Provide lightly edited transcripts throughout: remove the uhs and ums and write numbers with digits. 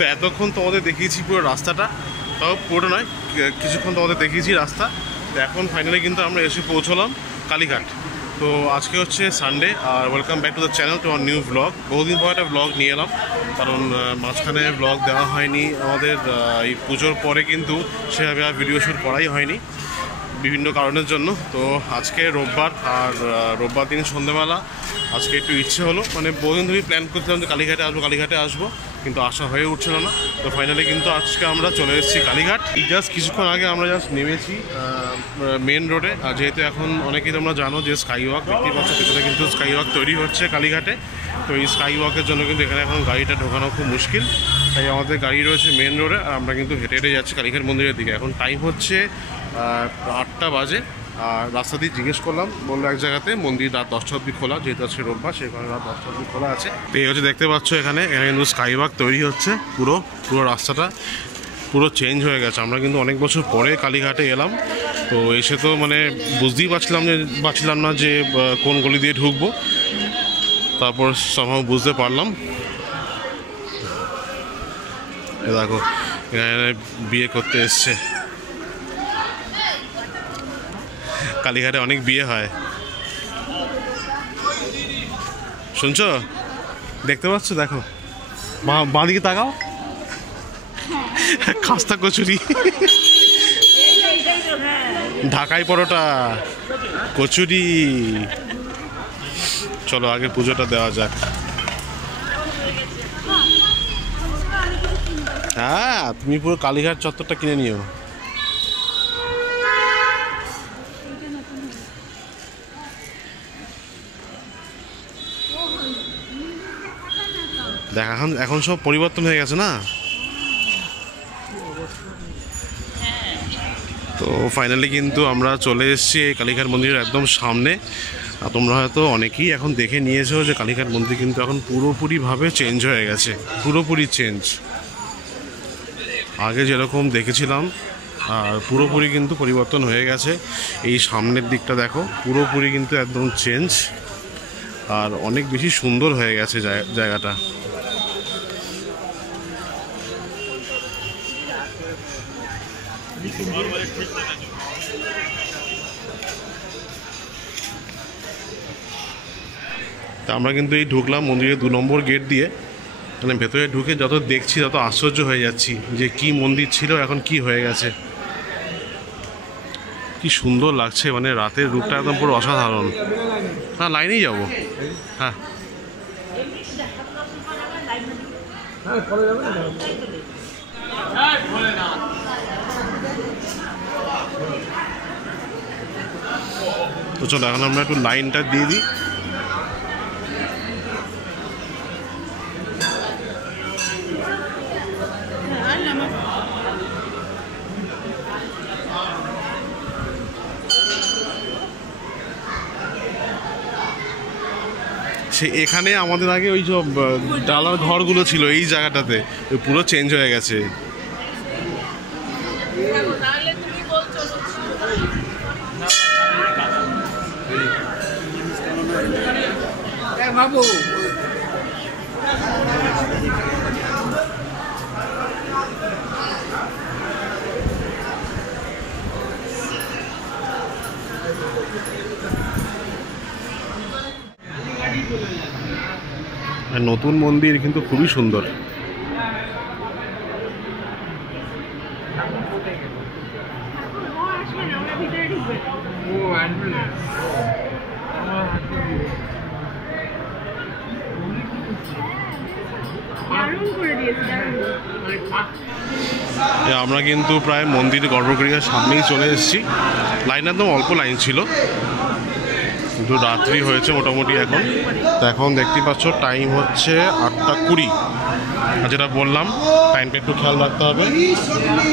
তো এতক্ষণ তোমাদের দেখিয়েছি পুরো রাস্তাটা, তাও পুরোটা নয়, কিছুক্ষণ তোমাদের দেখিয়েছি রাস্তা। তো এখন ফাইনালি কিন্তু আমরা এসে পৌঁছলাম কালীঘাট। তো আজকে হচ্ছে সানডে, আর welcome back to the channel, to our new blog. বহুদিন পর একটা ব্লগ নিয়ে এলাম, কারণ মাঝখানে ব্লগ দেওয়া হয়নি আমাদের। এই পুজোর পরে কিন্তু সেভাবে আর ভিডিও শ্যুট করাই হয়নি বিভিন্ন কারণের জন্য। তো আজকে রোববার, আর রোববার দিন সন্ধ্যেবেলা আজকে একটু ইচ্ছে হলো, মানে বহুদিন ধরেই প্ল্যান করছিলাম যে কালীঘাটে আসবো, কিন্তু আসা হয়ে উঠছিল না। তো ফাইনালি কিন্তু আজকে আমরা চলে এসেছি কালীঘাট। জাস্ট কিছুক্ষণ আগে আমরা নেমেছি মেন রোডে। আর যেহেতু এখন অনেকেই তোমরা জানো যে স্কাই ওয়াক দেখতে পাচ্ছ, সেখানে কিন্তু স্কাই ওয়াক তৈরি হচ্ছে কালীঘাটে। তো এই স্কাই ওয়াকের জন্য কিন্তু এখানে এখন গাড়িটা ঢোকানো খুব মুশকিল, তাই আমাদের গাড়ি রয়েছে মেন রোডে, আর আমরা কিন্তু হেঁটে হেঁটে যাচ্ছি কালীঘাট মন্দিরের দিকে। এখন টাইম হচ্ছে 8টা বাজে। আর রাস্তা দিয়ে জিজ্ঞেস করলাম, বললো এক জায়গাতে মন্দির রাত 10টা অবধি খোলা, যেহেতু আজকে রোববার সেই কারণে রাত 10টা অবধি খোলা আছে। তো এই হচ্ছে দেখতে পাচ্ছ এখানে কিন্তু স্কাই ওয়াক তৈরি হচ্ছে। পুরো রাস্তাটা পুরো চেঞ্জ হয়ে গেছে। আমরা কিন্তু অনেক বছর পরে কালীঘাটে এলাম, তো এসে তো মানে বুঝতেই পারছিলাম না যে কোন গলি দিয়ে ঢুকবো। তারপর somehow বুঝতে পারলাম। দেখো এখানে বিয়ে করতে এসছে, কালীঘাটে অনেক বিয়ে হয়, শুনছো? দেখতে পাচ্ছ? দেখো বাঁ দিকে তাকাও, খাস্তা কচুরি, ঢাকাই পরোটা, কচুরি। চলো আগে পুজোটা দেওয়া যাক। হ্যাঁ, তুমি পুরো কালীঘাট চত্বরটা কিনে নিও। দেখ এখন সব পরিবর্তন হয়ে গেছে না। তো ফাইনালি কিন্তু আমরা চলে এসেছি এই কালীঘাট মন্দিরের একদম সামনে। আর তোমরা হয়তো অনেকেই এখন দেখে নিয়েছো যে কালীঘাট মন্দির কিন্তু এখন পুরোপুরিভাবে চেঞ্জ হয়ে গেছে, পুরোপুরি চেঞ্জ। আগে যেরকম দেখেছিলাম আর পুরোপুরি কিন্তু পরিবর্তন হয়ে গেছে। এই সামনের দিকটা দেখো, পুরোপুরি কিন্তু একদম চেঞ্জ, আর অনেক বেশি সুন্দর হয়ে গেছে জায়গাটা। তা আমরা কিন্তু এই ঢুকলাম মন্দিরের 2 নম্বর গেট দিয়ে। মানে ভেতরে ঢুকে যত দেখছি তত আশ্চর্য হয়ে যাচ্ছি যে কি মন্দির ছিল এখন কি হয়ে গেছে। কি সুন্দর লাগছে, মানে রাতের রূপটা একদম পুরো অসাধারণ। না, লাইনেই যাবো। হ্যাঁ, তো চলো এখন আমরা একটু লাইনটা দিয়ে দিই। এখানে আমাদের আগে ওই সব ডালার ঘরগুলো ছিল এই জায়গাটাতে, পুরো চেঞ্জ হয়ে গেছে। বাবু নতুন মন্দির কিন্তু খুবই সুন্দর। আমরা কিন্তু প্রায় মন্দির গর্ভগৃহের সামনেই চলে এসেছি। লাইন একদম অল্প লাইন ছিল, কিন্তু রাত্রি হয়েছে মোটামুটি এখন। তো এখন দেখতে পাচ্ছ টাইম হচ্ছে 8টা 20। আর যেটা বললাম, টাইমটা একটু খেয়াল রাখতে হবে।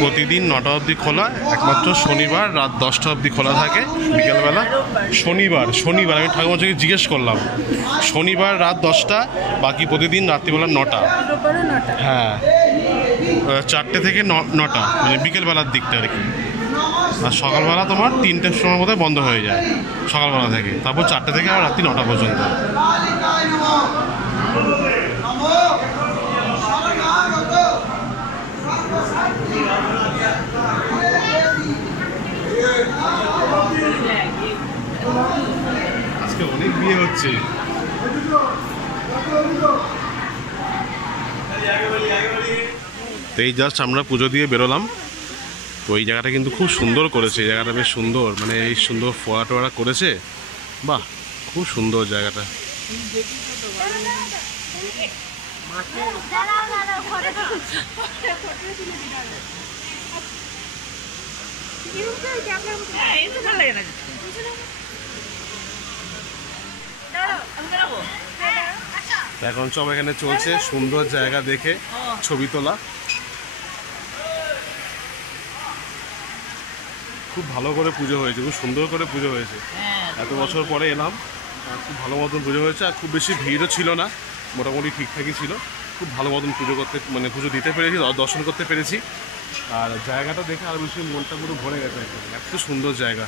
প্রতিদিন 9টা অবধি খোলা, একমাত্র শনিবার রাত 10টা অবধি খোলা থাকে বিকেলবেলা। শনিবার আমি ঠাকুরমাকে জিজ্ঞেস করলাম, শনিবার রাত 10টা, বাকি প্রতিদিন রাত্রিবেলা 9টা। হ্যাঁ, 4টে থেকে 9টা, মানে বিকেলবেলার দিকটা আর কি। আর সকালবেলা তোমার 3টের সময় মধ্যে বন্ধ হয়ে যায় সকালবেলা থেকে, তারপর 4টে থেকে আর রাত্রি 9টা পর্যন্ত। আজকে অনেক বিয়ে হচ্ছে। তো এই জাস্ট আমরা পুজো দিয়ে বেরোলাম। তো এই জায়গাটা কিন্তু খুব সুন্দর করেছে, এই জায়গাটা বেশ সুন্দর, মানে এই সুন্দর ফোয়ারা টোয়ারা করেছে, বাহ খুব সুন্দর জায়গাটা। এখন সব এখানে চলছে সুন্দর জায়গা দেখে ছবি তোলা। খুব ভালো করে পুজো হয়েছে, খুব সুন্দর করে পুজো হয়েছে। এত বছর পরে এলাম, খুব ভালো মতন পুজো হয়েছে। আর খুব বেশি ভিড়ও ছিল না, মোটামুটি ঠিকঠাকই ছিল। খুব ভালো মতন পুজো করতে, মানে পুজো দিতে পেরেছি, দর্শন করতে পেরেছি। আর জায়গাটা দেখে আরও বেশি মনটা পুরো ভরে গেছে, এত সুন্দর জায়গা।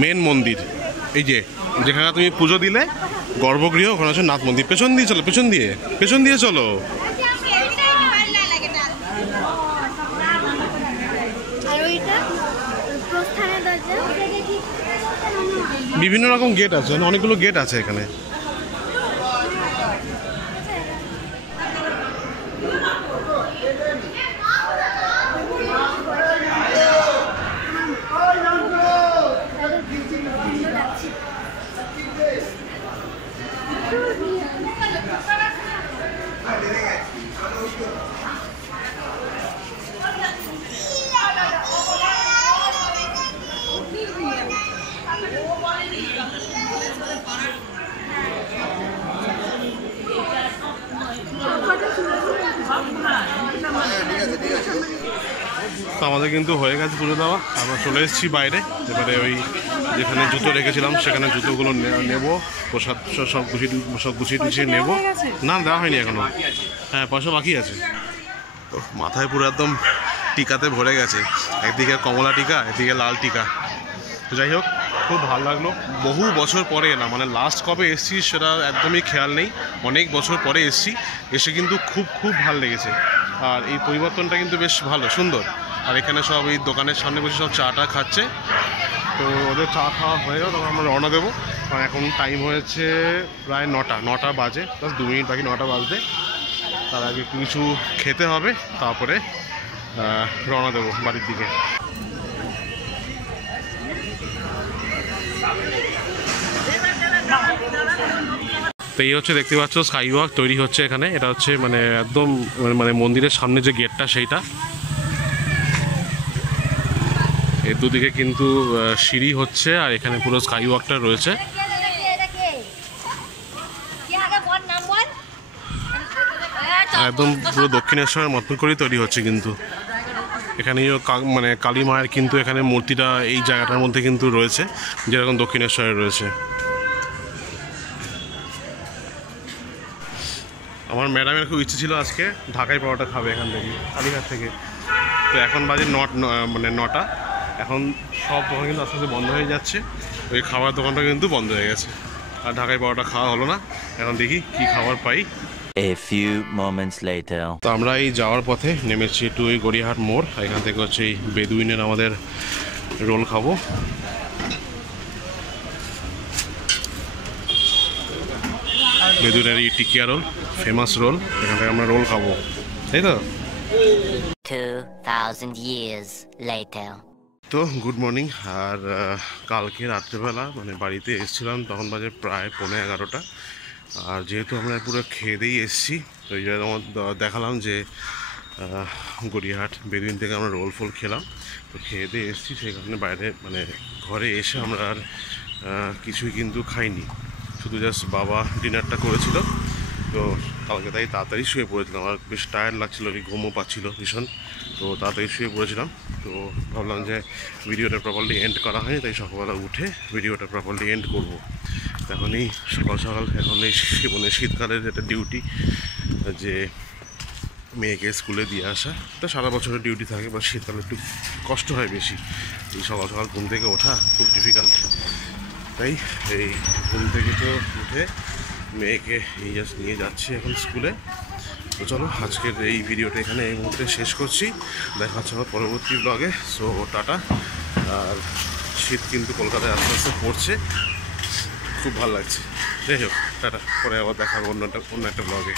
মেন মন্দির এই যে, যেখানে তুমি পুজো দিলে গর্ভগৃহ, ওখানে হচ্ছে নাথ মন্দির। পেছন দিয়ে চলো, পেছন দিয়ে চলো। বিভিন্ন রকম গেট আছে, অনেকগুলো গেট আছে এখানে। তো আমাদের কিন্তু হয়ে গেছে পুজো দেওয়া, আমরা চলে এসেছি বাইরে। এবারে ওই যেখানে জুতো রেখেছিলাম সেখানে জুতোগুলো নেবো, প্রসাদ সব গুছিয়ে নেবো। না দেওয়া হয়নি এখনো, হ্যাঁ পয়সা বাকি আছে। তো মাথায় পুরো একদম টিকাতে ভরে গেছে, একদিকে কমলা টিকা, একদিকে লাল টিকা। তো যাই হোক, খুব ভালো লাগলো। বহু বছর পরে এলাম, মানে লাস্ট কবে এসেছি সেটা একদমই খেয়াল নেই, অনেক বছর পরে এসেছি। এসে কিন্তু খুব ভালো লেগেছে। আর এই পরিবর্তনটা কিন্তু বেশ ভালো, সুন্দর। আর এখানে সব এই দোকানের সামনে বসে সব চাটা খাচ্ছে। তো ওদের চা খাওয়া হয়ে গেল, তখন আমরা রওনা দেবো। এখন টাইম হয়েছে প্রায় 9টা বাজে, প্লাস 2 মিনিট বাকি 9টা বাজতে। তার আগে কিছু খেতে হবে, তারপরে রওনা দেবো বাড়ির দিকে। তো এই হচ্ছে, দেখতে পাচ্ছ স্কাই ওয়াক তৈরি হচ্ছে এখানে। এটা হচ্ছে মানে একদম মানে মন্দিরের সামনে যে গেটটা সেইটা। এর দুদিকে কিন্তু সিঁড়ি হচ্ছে, আর এখানে পুরো স্কাই ওয়াকটা রয়েছে। একদম পুরো দক্ষিণেশ্বরের মতন করেই তৈরি হচ্ছে কিন্তু। এখানে মানে কালী মায়ের কিন্তু এখানে মূর্তিটা এই জায়গাটার মধ্যে কিন্তু রয়েছে, যেরকম দক্ষিণেশ্বরে রয়েছে। আমার ম্যাডামের খুব ইচ্ছে ছিল আজকে ঢাকাই পরোটা খাবে এখান থেকে, কালীঘাট থেকে। তো এখন বাজে 9টা। এখন সব দোকান কিন্তু আস্তে আস্তে বন্ধ হয়ে যাচ্ছে, ওই খাবার দোকানটা কিন্তু বন্ধ হয়ে গেছে। আর ঢাকাই পরোটা খাওয়া হলো না। এখন দেখি কি খাবার পাই। A few moments later. তো আমরা এই যাওয়ার পথে নেমেছি একটু ওই গড়িয়াহাট মোড়। এখান থেকে হচ্ছে এই বেদুইনের আমাদের রোল খাবো। বেদুইনের এই টিকিয়া রোল, ফেমাস রোল, এখান থেকে আমরা রোল খাবো, তাই তো। 2000 years later. তো গুড মর্নিং। আর কালকে রাত্রেবেলা মানে বাড়িতে এসেছিলাম, তখন বাজে প্রায় 11:15। আর যেহেতু আমরা পুরো খেয়ে দিয়েই এসেছি, তো এই জন্য দেখালাম যে গড়িয়াহাট বেদুইন থেকে আমরা রোল ফোল খেলাম। তো খেয়ে দিয়ে এসেছি, সেই কারণে বাইরে মানে ঘরে এসে আমরা আর কিছুই কিন্তু খাইনি, শুধু জাস্ট বাবা ডিনারটা করেছিল। তো কালকে তাই তাড়াতাড়ি শুয়ে পড়েছিলাম, আর বেশ টায়ার্ড লাগছিলো, ঘুমও পাচ্ছিলো ভীষণ। তো তাড়াতাড়ি শুয়ে পড়েছিলাম। তো ভাবলাম যে ভিডিওটা প্রপারলি এন্ড করা হয়নি, তাই সকালবেলা উঠে ভিডিওটা প্রপারলি এন্ড করবো। এখনই সকাল এখন এই মানে শীতকালের একটা ডিউটি, যে মেয়েকে স্কুলে দিয়ে আসা। তো সারা বছরের ডিউটি থাকে, বা শীতকালে একটু কষ্ট হয় বেশি। এই সকাল ঘুম থেকে ওঠা খুব ডিফিকাল্ট। তাই এই ঘুম থেকে তো উঠে মেয়েকে এই জাস্ট নিয়ে যাচ্ছি এখন স্কুলে। তো চলো আজকের এই ভিডিওটা এখানে এই মুহূর্তে শেষ করছি। দেখা হচ্ছে আমার পরবর্তী ব্লগে। So tata. আর শীত কিন্তু কলকাতায় আস্তে আস্তে পড়ছে, খুব ভালো লাগছে। যাই হোক টাটা, পরে আবার দেখা হবে অন্য একটা ব্লগে।